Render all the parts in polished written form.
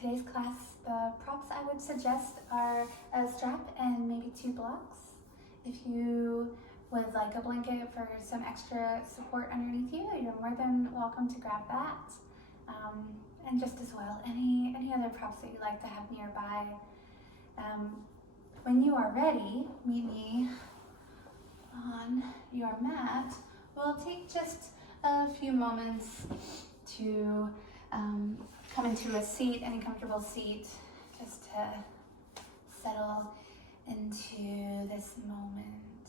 today's class, the props I would suggest are a strap and maybe 2 blocks. If you would like a blanket for some extra support underneath you, you're more than welcome to grab that. And just as well, any other props that you like to have nearby. When you are ready, meet me on your mat. We'll take just a few moments to come into a seat, any comfortable seat, just to settle into this moment.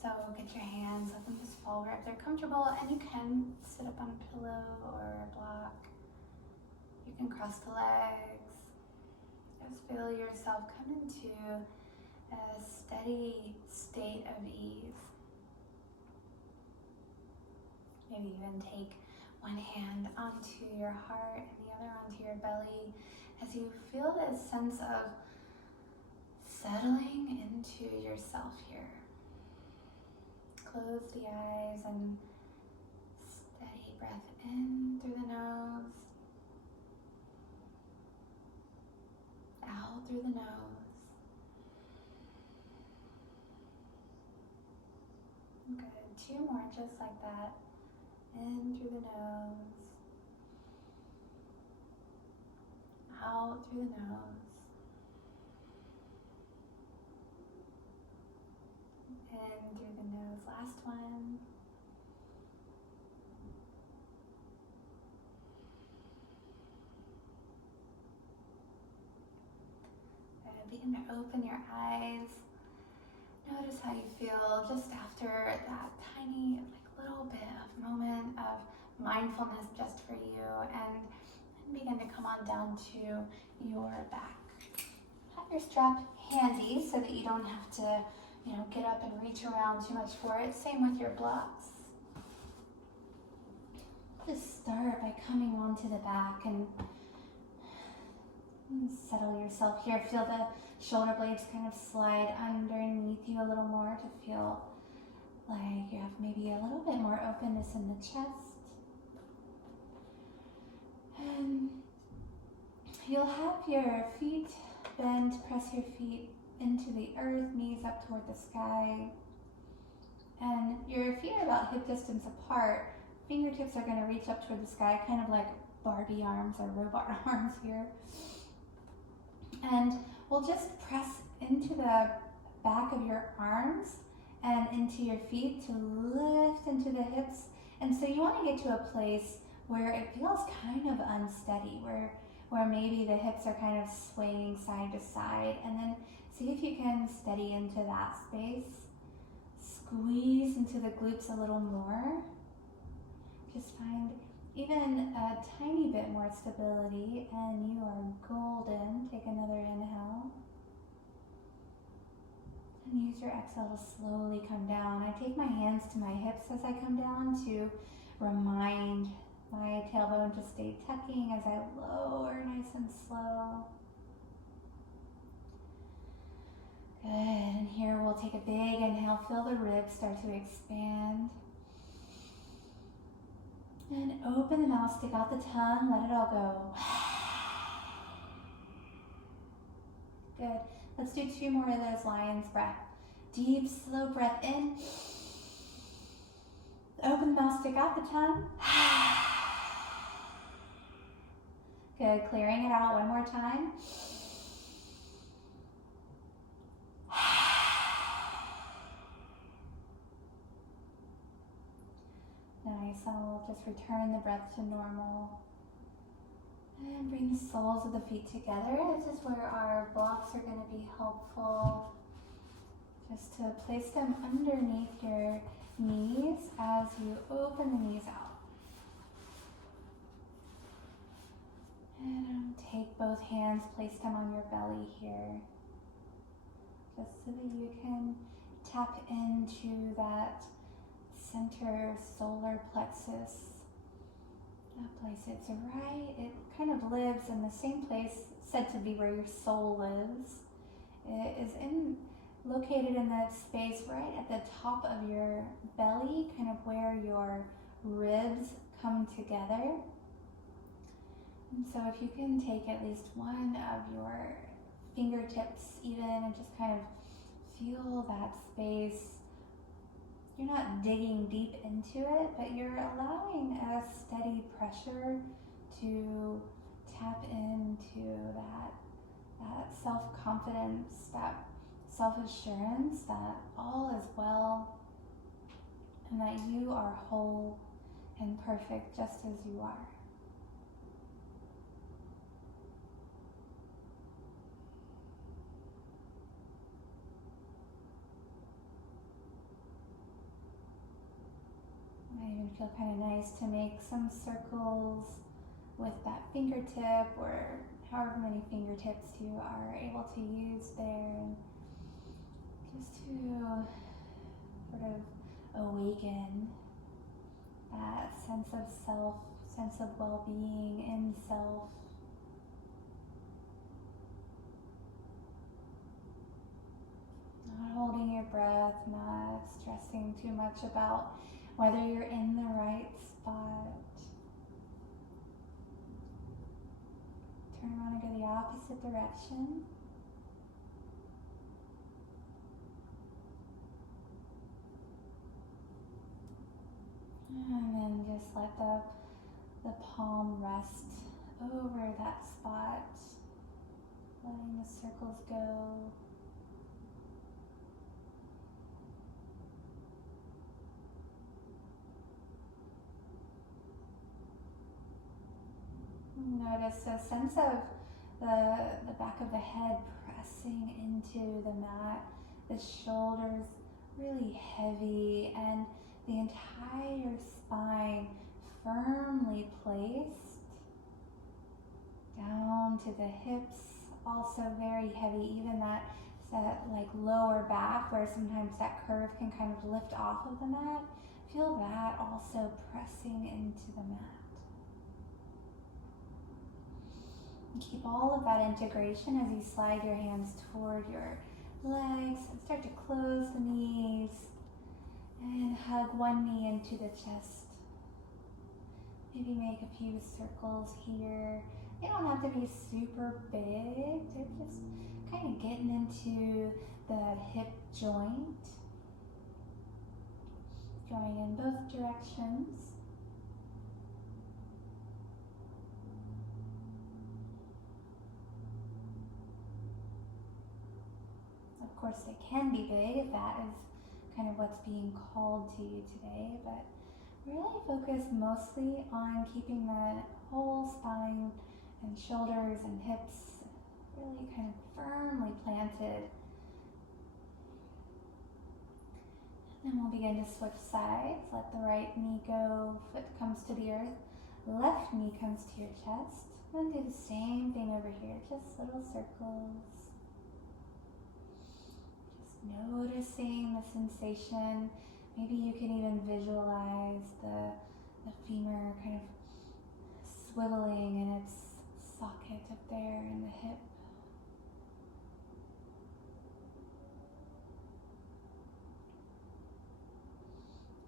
So get your hands, let them just fall wherever they're comfortable, and you can sit up on a pillow or a block. You can cross the legs. Just feel yourself come into a steady state of ease. Maybe even take one hand onto your heart and the other onto your belly as you feel this sense of settling into yourself here. Close the eyes and steady breath in through the nose, out through the nose. Good, 2 more just like that. In through the nose, out through the nose, in through the nose. Last one. And begin to open your eyes. Notice how you feel just after that tiny, little bit of moment of mindfulness just for you, and begin to come on down to your back. Have your strap handy so that you don't have to, get up and reach around too much for it. Same with your blocks. Just start by coming onto the back and settle yourself here. Feel the shoulder blades kind of slide underneath you a little more to feel like you have maybe a little bit more openness in the chest. And you'll have your feet bent, press your feet into the earth, knees up toward the sky. And your feet are about hip distance apart. Fingertips are going to reach up toward the sky, kind of like Barbie arms or robot arms here. And we'll just press into the back of your arms and into your feet to lift into the hips. And so you want to get to a place where it feels kind of unsteady, where maybe the hips are kind of swaying side to side, and then see if you can steady into that space. Squeeze into the glutes a little more. Just find even a tiny bit more stability, and you are golden. Take another inhale. And use your exhale to slowly come down. I take my hands to my hips as I come down to remind my tailbone to stay tucking as I lower nice and slow. Good, and here we'll take a big inhale. Feel the ribs start to expand. And open the mouth, stick out the tongue, let it all go. Good. Let's do 2 more of those lion's breath. Deep, slow breath in. Open the mouth, stick out the tongue. Good. Clearing it out one more time. Nice. I'll just return the breath to normal. And bring the soles of the feet together. This is where our blocks are going to be helpful. Just to place them underneath your knees as you open the knees out. And take both hands, place them on your belly here. Just so that you can tap into that center solar plexus. That place, it's right, it kind of lives in the same place said to be where your soul lives. It is located in that space right at the top of your belly, kind of where your ribs come together. And so if you can take at least one of your fingertips even and just kind of feel that space. You're not digging deep into it, but you're allowing a steady pressure to tap into that self-confidence, that self-assurance that all is well and that you are whole and perfect just as you are. It might even feel kind of nice to make some circles with that fingertip or however many fingertips you are able to use there, and just to sort of awaken that sense of self, sense of well-being in self. Not holding your breath, not stressing too much about whether you're in the right spot. Turn around and go the opposite direction. And then just let the palm rest over that spot, letting the circles go. Notice a sense of the back of the head pressing into the mat, the shoulders really heavy, and the entire spine firmly placed. Down to the hips, also very heavy, even that like lower back where sometimes that curve can kind of lift off of the mat. Feel that also pressing into the mat. Keep all of that integration as you slide your hands toward your legs and start to close the knees and hug one knee into the chest. Maybe make a few circles here. They don't have to be super big. They're just kind of getting into the hip joint. Going in both directions. Of course, they can be big if that is kind of what's being called to you today, but really focus mostly on keeping the whole spine and shoulders and hips really kind of firmly planted. And then we'll begin to switch sides. Let the right knee go, foot comes to the earth, left knee comes to your chest. And do the same thing over here, just little circles. Noticing the sensation. Maybe you can even visualize the femur kind of swiveling in its socket up there in the hip.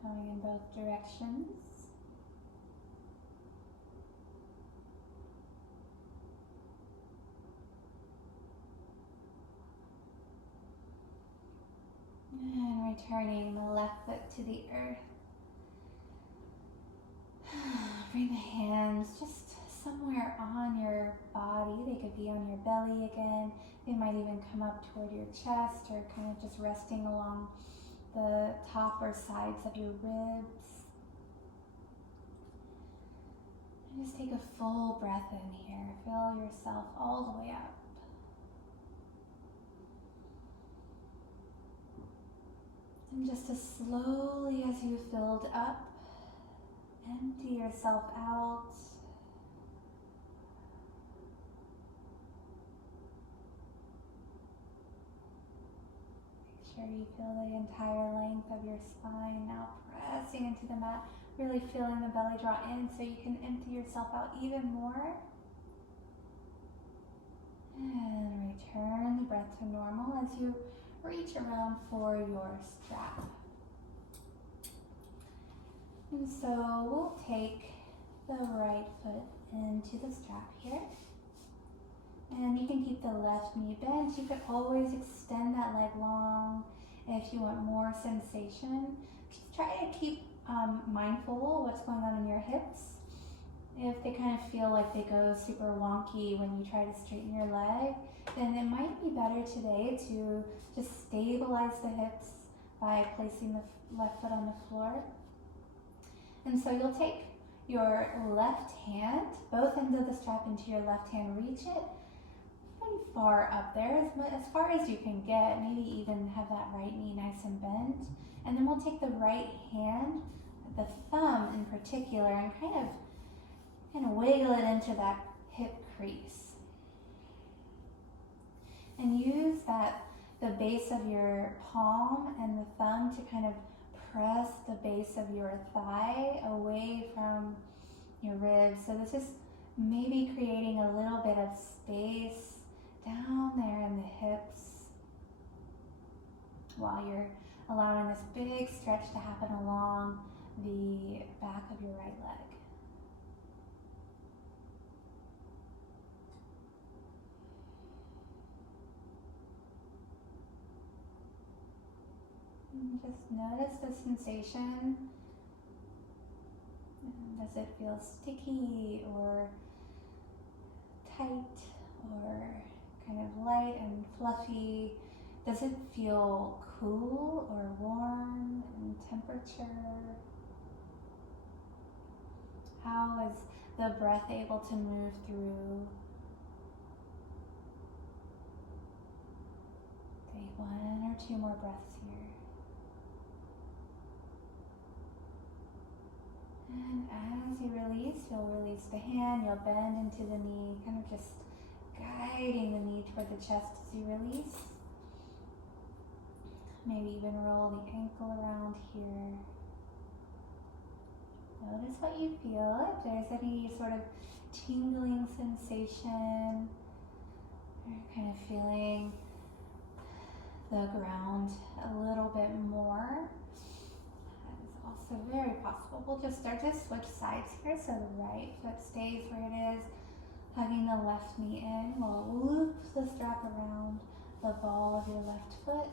Going in both directions. And returning the left foot to the earth. Bring the hands just somewhere on your body. They could be on your belly again. They might even come up toward your chest or kind of just resting along the top or sides of your ribs. And just take a full breath in here. Fill yourself all the way up. And just as slowly as you filled up, empty yourself out. Make sure you feel the entire length of your spine now pressing into the mat, really feeling the belly draw in so you can empty yourself out even more. And return the breath to normal as you reach around for your strap. And so we'll take the right foot into the strap here. And you can keep the left knee bent. You could always extend that leg long if you want more sensation. Just try to keep mindful what's going on in your hips. If they kind of feel like they go super wonky when you try to straighten your leg, then it might be better today to just stabilize the hips by placing the left foot on the floor. And so you'll take your left hand, both ends of the strap into your left hand, reach it pretty far up there, as far as you can get, maybe even have that right knee nice and bent. And then we'll take the right hand, the thumb in particular, and kind of wiggle it into that hip crease. And use the base of your palm and the thumb to kind of press the base of your thigh away from your ribs. So this is maybe creating a little bit of space down there in the hips while you're allowing this big stretch to happen along the back of your right leg. And just notice the sensation. Does it feel sticky or tight or kind of light and fluffy? Does it feel cool or warm in temperature? How is the breath able to move through? Take 1 or 2 more breaths here. And as you release, you'll release the hand, you'll bend into the knee, kind of just guiding the knee toward the chest as you release. Maybe even roll the ankle around here. Notice what you feel. If there's any sort of tingling sensation, or kind of feeling the ground a little bit more, that is also very possible. We'll just start to switch sides here, so the right foot stays where it is, hugging the left knee in. We'll loop the strap around the ball of your left foot.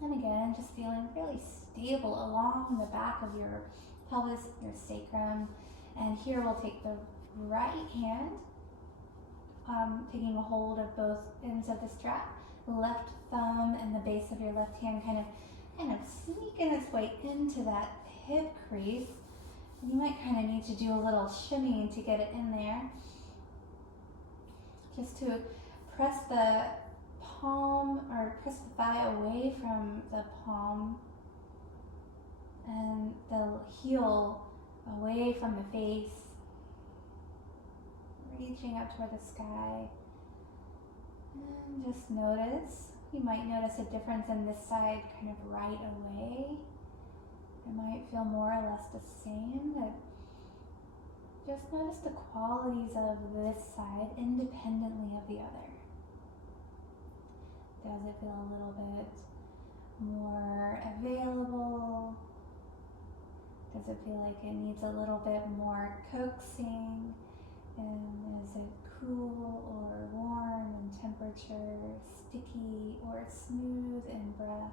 And again, just feeling really stable along the back of your pelvis, your sacrum. And here we'll take the right hand, taking a hold of both ends of the strap, left thumb and the base of your left hand kind of sneaking its way into that hip crease. And you might kind of need to do a little shimmy to get it in there. Just to press the palm, or press the thigh away from the palm and the heel away from the face, reaching up toward the sky. And just notice, you might notice a difference in this side kind of right away. It might feel more or less the same, but just notice the qualities of this side independently of the other. Does it feel a little bit more available? Does it feel like it needs a little bit more coaxing? And is it cool or warm in temperature, sticky or smooth in breath?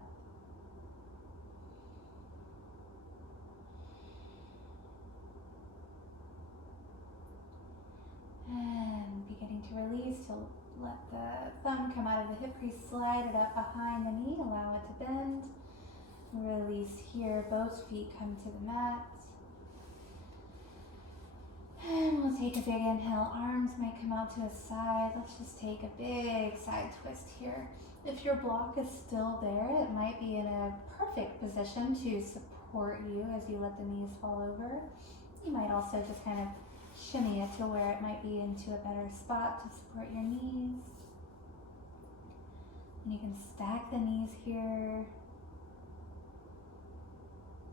And beginning to release, you'll let the thumb come out of the hip crease, slide it up behind the knee, allow it to bend. Release here, both feet come to the mat. And we'll take a big inhale, arms might come out to the side. Let's just take a big side twist here. If your block is still there, it might be in a perfect position to support you as you let the knees fall over. You might also just kind of shimmy it to where it might be into a better spot to support your knees. And you can stack the knees here.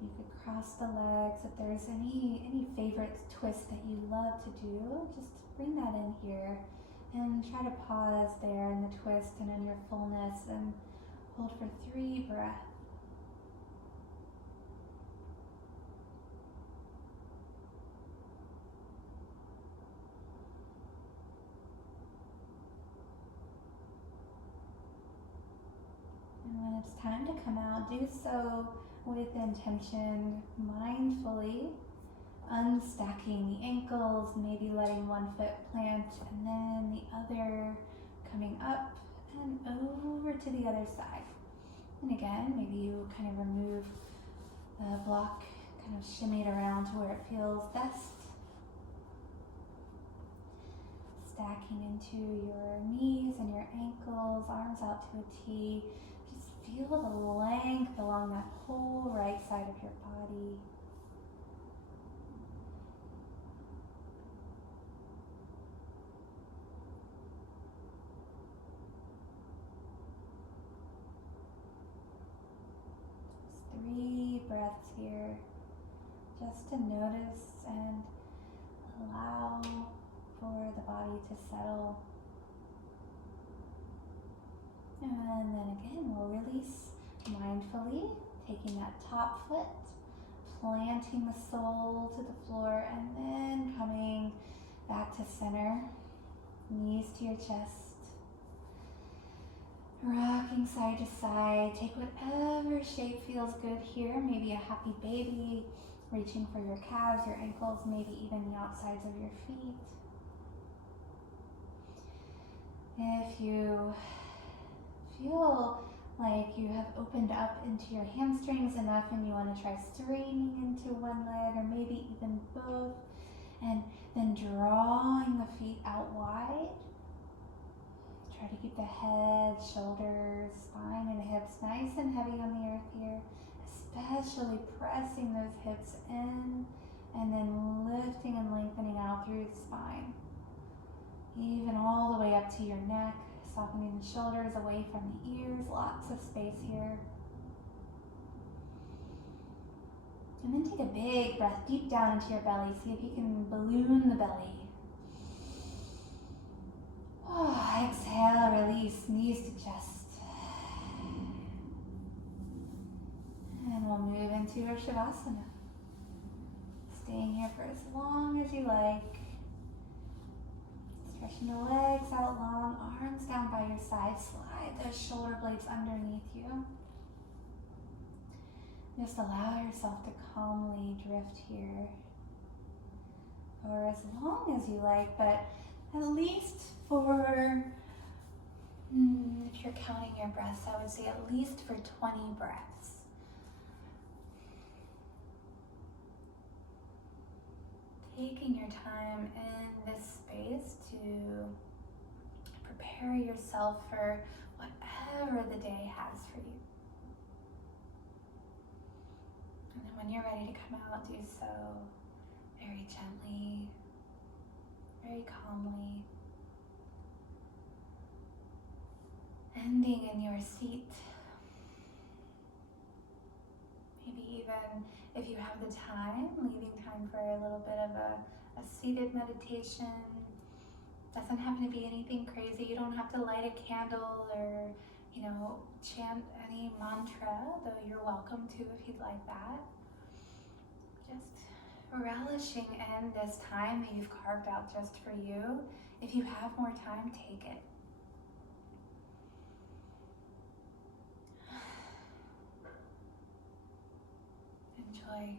You could cross the legs. If there's any favorite twist that you love to do, just bring that in here and try to pause there in the twist and in your fullness and hold for 3 breaths. time to come out, do so with intention, mindfully, unstacking the ankles, maybe letting one foot plant and then the other, coming up and over to the other side. And again, maybe you kind of remove the block, kind of shimmy it around to where it feels best. Stacking into your knees and your ankles, arms out to a T. Just feel the length along that whole right side of your body. Just 3 breaths here, just to notice and allow for the body to settle. And then again, we'll release mindfully, taking that top foot, planting the sole to the floor, and then coming back to center, knees to your chest, rocking side to side. Take whatever shape feels good here, maybe a happy baby, reaching for your calves, your ankles, maybe even the outsides of your feet. If you feel like you have opened up into your hamstrings enough and you want to try straightening into one leg or maybe even both, and then drawing the feet out wide. Try to keep the head, shoulders, spine, and hips nice and heavy on the earth here, especially pressing those hips in and then lifting and lengthening out through the spine. Even all the way up to your neck, softening the shoulders away from the ears, lots of space here. And then take a big breath deep down into your belly. See if you can balloon the belly. Oh, exhale, release, knees to chest. And we'll move into our Shavasana. Staying here for as long as you like. Stretching the legs out long, arms down by your side. Slide those shoulder blades underneath you. Just allow yourself to calmly drift here for as long as you like, but at least for, if you're counting your breaths, I would say at least for 20 breaths. Taking your time in this space to prepare yourself for whatever the day has for you. And then when you're ready to come out, do so very gently, very calmly. Ending in your seat. Maybe even, if you have the time, leaving time for a little bit of a seated meditation. Doesn't have to be anything crazy. You don't have to light a candle or, chant any mantra, though you're welcome to if you'd like that. Just relishing in this time that you've carved out just for you. If you have more time, take it. Enjoy.